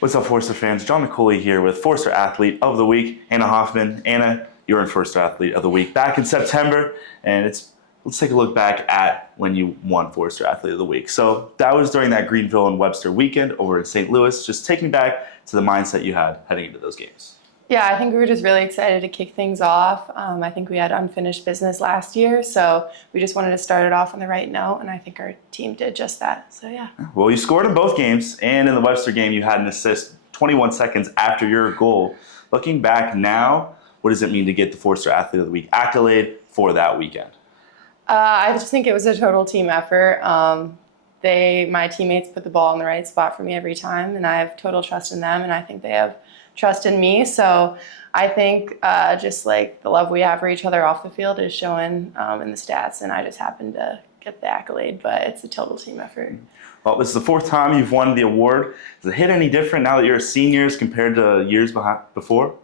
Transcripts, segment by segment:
What's up, Forster fans? John McCauley here with Forster Athlete of the Week, Anna Hoffman. Anna, you're in Forster Athlete of the Week back in September, and let's take a look back at when you won Forster Athlete of the Week. So that was during that Greenville and Webster weekend over in St. Louis. Just take me back to the mindset you had heading into those games. Yeah, I think we were just really excited to kick things off. I think we had unfinished business last year, so we just wanted to start it off on the right note, and I think our team did just that. So, yeah. Well, you scored in both games, and in the Webster game, you had an assist 21 seconds after your goal. Looking back now, what does it mean to get the Forster Athlete of the Week accolade for that weekend? I just think it was a total team effort. My teammates put the ball in the right spot for me every time, and I have total trust in them, and I think they have trust in me. So I think just like the love we have for each other off the field is showing in the stats, and I just happened to get the accolade, but it's a total team effort. Well, this is the fourth time you've won the award. Does it hit any different now that you're seniors compared to years before?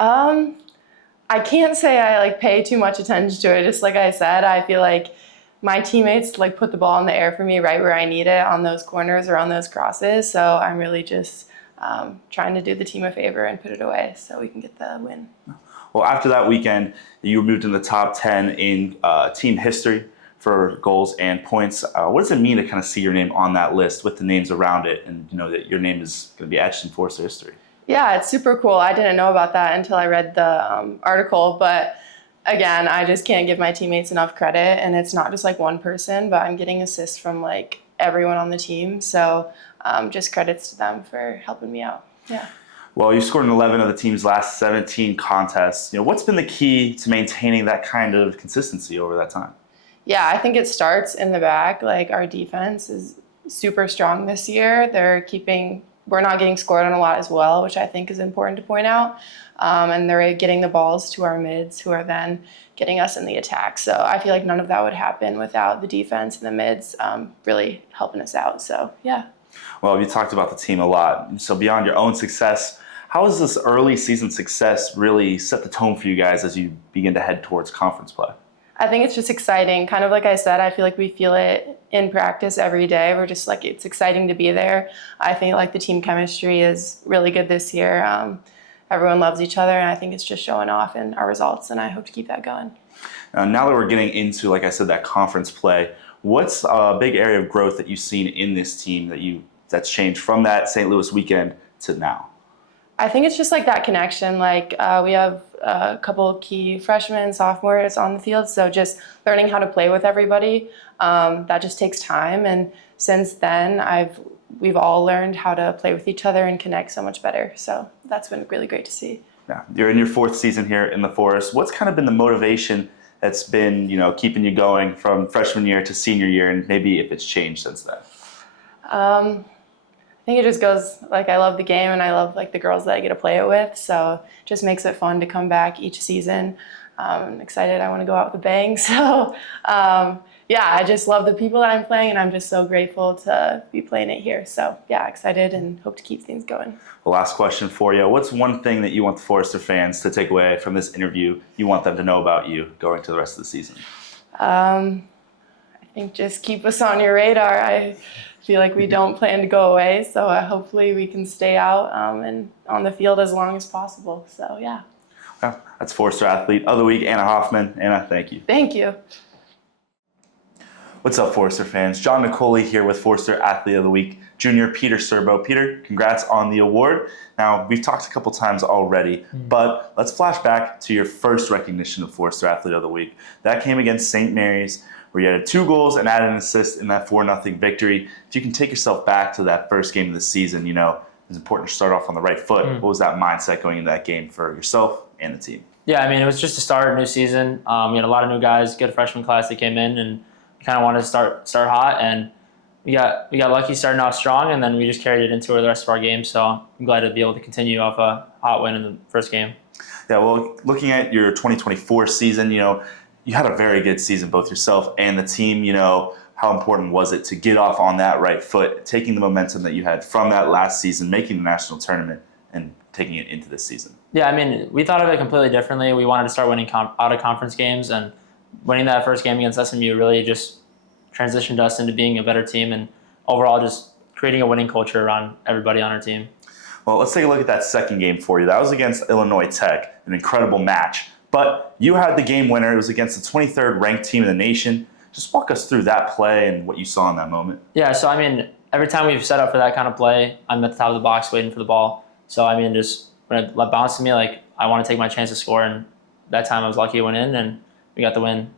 I can't say I pay too much attention to it. Just like I said, I feel like my teammates put the ball in the air for me right where I need it on those corners or on those crosses. So I'm really just trying to do the team a favor and put it away so we can get the win. Well, after that weekend, you were moved in the top 10 in team history for goals and points. What does it mean to kind of see your name on that list with the names around it and that your name is going to be etched in Forster history? Yeah, it's super cool. I didn't know about that until I read the article, but again, I just can't give my teammates enough credit, and it's not just one person, but I'm getting assists from everyone on the team. So just credits to them for helping me out. Yeah. Well, you scored in 11 of the team's last 17 contests. What's been the key to maintaining that kind of consistency over that time? Yeah, I think it starts in the back. Our defense is super strong this year. We're not getting scored on a lot as well, which I think is important to point out. And they're getting the balls to our mids, who are then getting us in the attack. So I feel like none of that would happen without the defense and the mids really helping us out. So, yeah. Well, you talked about the team a lot. So beyond your own success, how has this early season success really set the tone for you guys as you begin to head towards conference play? I think it's just exciting. Kind of like I said, I feel like we feel it in practice every day. We're just it's exciting to be there. I think the team chemistry is really good this year. Everyone loves each other, and I think it's just showing off in our results, and I hope to keep that going. Now that we're getting into, like I said, that conference play, what's a big area of growth that you've seen in this team that's changed from that St. Louis weekend to now? I think it's just that connection. We have a couple of key freshmen, sophomores on the field, so just learning how to play with everybody, that just takes time. And since then, we've all learned how to play with each other and connect so much better. So that's been really great to see. Yeah, you're in your fourth season here in the Forest. What's kind of been the motivation that's been keeping you going from freshman year to senior year, and maybe if it's changed since then? I think it just goes I love the game, and I love the girls that I get to play it with. So it just makes it fun to come back each season. I'm excited. I want to go out with a bang. So yeah, I just love the people that I'm playing, and I'm just so grateful to be playing it here. So yeah, excited and hope to keep things going. The last question for you. What's one thing that you want the Forester fans to take away from this interview, you want them to know about you going to the rest of the season? I think just keep us on your radar. I feel like we don't plan to go away, so hopefully we can stay out and on the field as long as possible. So yeah. Well, that's Forster Athlete of the Week, Anna Hoffman. Anna, thank you. Thank you. What's up, Forster fans? John McCauley here with Forster Athlete of the Week, Junior Peter Cirbo. Peter, congrats on the award. Now, we've talked a couple times already, but let's flash back to your first recognition of Forster Athlete of the Week. That came against St. Mary's, where you had 2 goals and added an assist in that 4-0 victory. If you can take yourself back to that first game of the season, it's important to start off on the right foot. What was that mindset going into that game for yourself and the team? Yeah, it was just to start a new season. We had a lot of new guys, good freshman class that came in, and we kind of wanted to start hot, and we got lucky starting off strong, and then we just carried it into the rest of our game. So I'm glad to be able to continue off a hot win in the first game. Yeah, well, looking at your 2024 season, you had a very good season, both yourself and the team. How important was it to get off on that right foot, taking the momentum that you had from that last season, making the national tournament, and taking it into this season? Yeah, we thought of it completely differently. We wanted to start winning out-of-conference games, and winning that first game against SMU really just transitioned us into being a better team and overall just creating a winning culture around everybody on our team. Well, let's take a look at that second game for you. That was against Illinois Tech, an incredible match. But you had the game winner. It was against the 23rd ranked team in the nation. Just walk us through that play and what you saw in that moment. Yeah, so I mean, every time we've set up for that kind of play, I'm at the top of the box waiting for the ball. So I mean, just when it bounced to me, like I want to take my chance to score, and that time I was lucky it went in, and we got the win.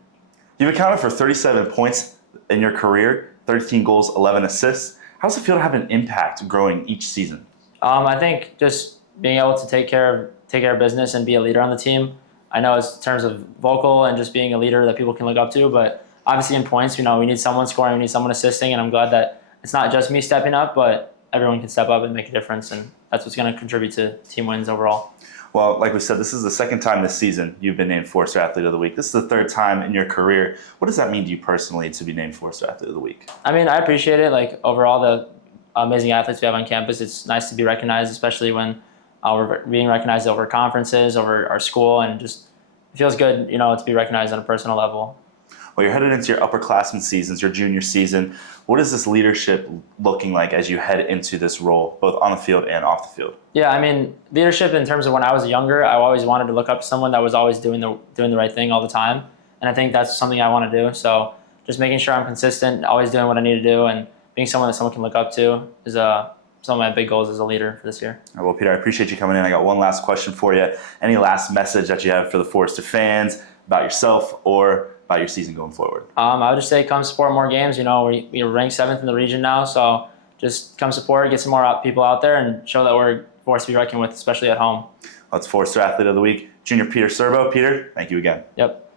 You've accounted for 37 points in your career, 13 goals, 11 assists. How does it feel to have an impact growing each season? I think just being able to take care of business and be a leader on the team. I know it's in terms of vocal and just being a leader that people can look up to, but obviously in points, we need someone scoring, we need someone assisting, and I'm glad that it's not just me stepping up, but everyone can step up and make a difference, and that's what's going to contribute to team wins overall. Well, like we said, this is the second time this season you've been named Forster Athlete of the Week. This is the third time in your career. What does that mean to you personally to be named Forster Athlete of the Week? I mean, I appreciate it. Like overall, the amazing athletes we have on campus, it's nice to be recognized, especially when we're being recognized over conferences, over our school, and just it feels good, to be recognized on a personal level. Well, you're headed into your upperclassmen seasons, your junior season. What is this leadership looking like as you head into this role, both on the field and off the field? Yeah, I mean, leadership in terms of when I was younger, I always wanted to look up to someone that was always doing the right thing all the time, and I think that's something I want to do. So just making sure I'm consistent, always doing what I need to do, and being someone that someone can look up to is some of my big goals as a leader for this year. Well, Peter, I appreciate you coming in. I got one last question for you. Any last message that you have for the Forster fans about yourself or about your season going forward? I would just say come support more games. We're ranked 7th in the region now, so just come support, get some more people out there, and show that we're a force to be reckoned with, especially at home. That's Forster Athlete of the Week, Junior Peter Cirbo. Peter, thank you again. Yep.